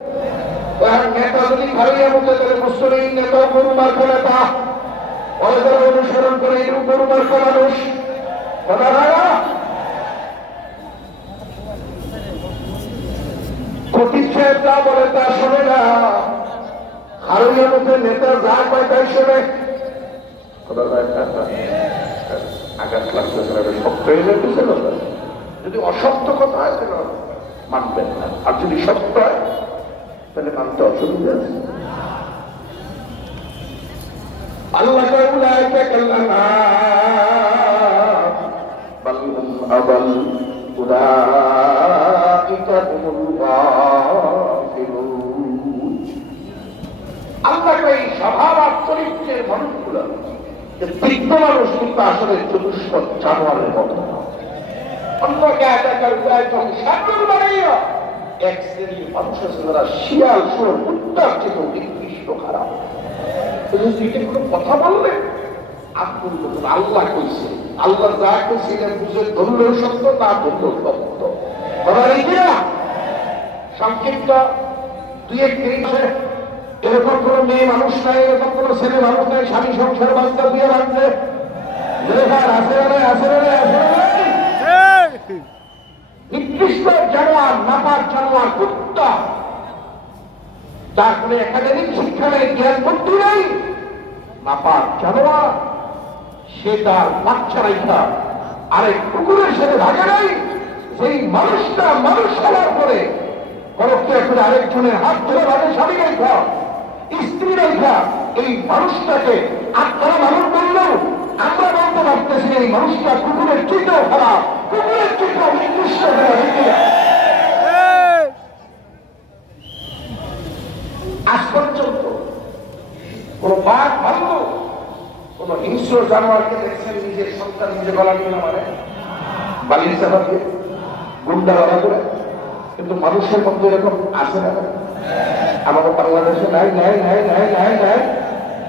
নেতা যদি খারিয়া মধ্যে তাহলে মুসলিম নেতা গরু মার্কা নেতা ওদের অনুসরণ করে এরকম গরু মার্কা মানুষ কথা ভাড়া খতিব সাহেব যা বলে তা শোনে না, খারিয়ার মধ্যে নেতা যা কয় তাই শোনে। আঘাত লাগতে শক্ত হয়ে যেতেছে, যদি অসত্য কথা হয় তাহলে মানবেন না, আর যদি সত্য হয় তাহলে মানতে অসুবিধা আছে। আল্লাহ এই স্বভাব আর চরিত্রের মানুষগুলো বৃদ্ধ মানুষ কিন্তু আসলে চতুষ্প জানোয়ারের মতো অন্যকে একাকার উপায় যখন সাগর বানাইয়া এক শ্রেণীর মানুষ আছে যারা শিয়াল সুর উত্তর থেকে নিকৃষ্ট খারাপ। কোনো কথা বললে আপনি আল্লাহ কইছে, আল্লাহ যা কইছে এটা বুঝে ধরলেও সত্য, না ধরলেও সত্য। সংক্ষিপ্ত দুই এক জিনিসে এরকম কোন মেয়ে মানুষ নাই, এরকম কোন ছেলে মানুষ নাই স্বামী সংসার বাচ্চা দিয়ে রাখছে নিকৃষ্ট জানোয়ার, নাপাক জানোয়ার, কুত্তা, যার কোন একাডেমিক শিক্ষা নেই, জ্ঞান বুদ্ধি নেই, নাপাক জানোয়ার, সে তার বাচ্চা রাইখা আরেক কুকুরের সাথে ভাগে নাই। সেই মানুষটা মানুষ হওয়ার পরে পরক্রিয়া করে আরেকজনের হাত ধরে ভাগে স্বামী রেখা, স্ত্রী রেখা, এই মানুষটাকে আপনারা মানুষ বললেও আমরা বলতে পারতেছি এই মানুষটা কুকুরের চেয়েও খারাপ, কুকুরের চেয়েও নিকৃষ্ট আজ পর্যন্ত কোন বাঘ ভাল্লুক কোন হিংস্র জানোয়ারকে দেখছেন নিজের সন্তান নিজে গলা দিয়ে মারে, বালির চাপাকে গুন্ডা গলা করে? কিন্তু মানুষের মধ্যে এরকম আছে না? আমাদের বাংলাদেশে নাই নাই নাই নাই নাই নাই।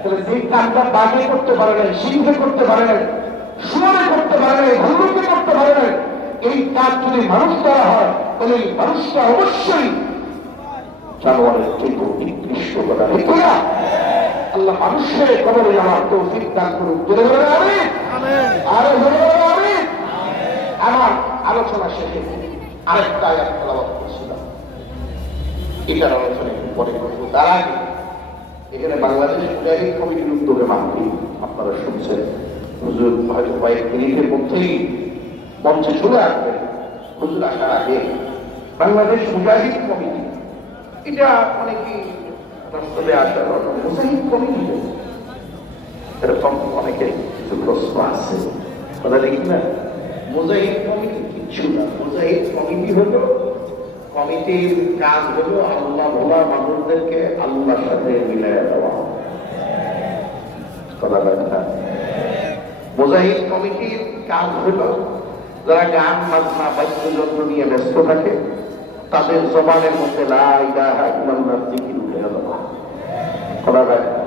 তাহলে যে কাজটা বাঘে করতে পারে নাই, সিংহে করতে পারে নাই, শুয়ারে করতে পারে নাই, ভাল্লুকে করতে পারে নাই, এই কাজ যদি মানুষ দ্বারা হয় তাহলে এই মানুষটা অবশ্যই জানোয়ারের থেকে নিকৃষ্ট করা। আল্লাহ মানুষের কবরে আমার তৌফিক দান করুন। আমার আলোচনা শেষে আরেকটা আয়াত তেলাওয়াত করেছিলাম, এটার আলোচনা একটু পরে করবো। তার আগে এখানে বাংলাদেশ মুজাহিদ কমিটির উদ্যোগে মাহফিল আপনারা শুনছেন, হুজুর হয়তো কয়েক মিনিটের মধ্যেই মঞ্চে চলে আসবেন। হুজুর আসার আগে বাংলাদেশ মুজাহিদ কমিটি, এটা অনেকেই বাস্তবে আসার মুজাহিদ কমিটি এরকম অনেকে কিছু প্রশ্ন আছে, কথা দেখি না। মুজাহিদ কমিটি কিচ্ছু না, মুজাহিদ কমিটি হলো, কমিটির কাজ হলো আল্লাহ ভোলা মানুষদেরকে আল্লাহর সাথে মিলাই দেওয়া। কথা বলেন না? মুজাহিদ কমিটির কাজ হলো যারা গান বাজনা বাদ্যযন্ত্র নিয়ে ব্যস্ত থাকে তাদের জবানের মধ্যে লা ইলাহা ইল্লাল্লাহ জিকির উঠে দেওয়া। কথা বলেন না?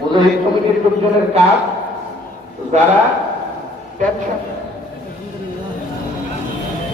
মুজাহিদ কমিটির লোকজনের কাজ যারা ব্যবসা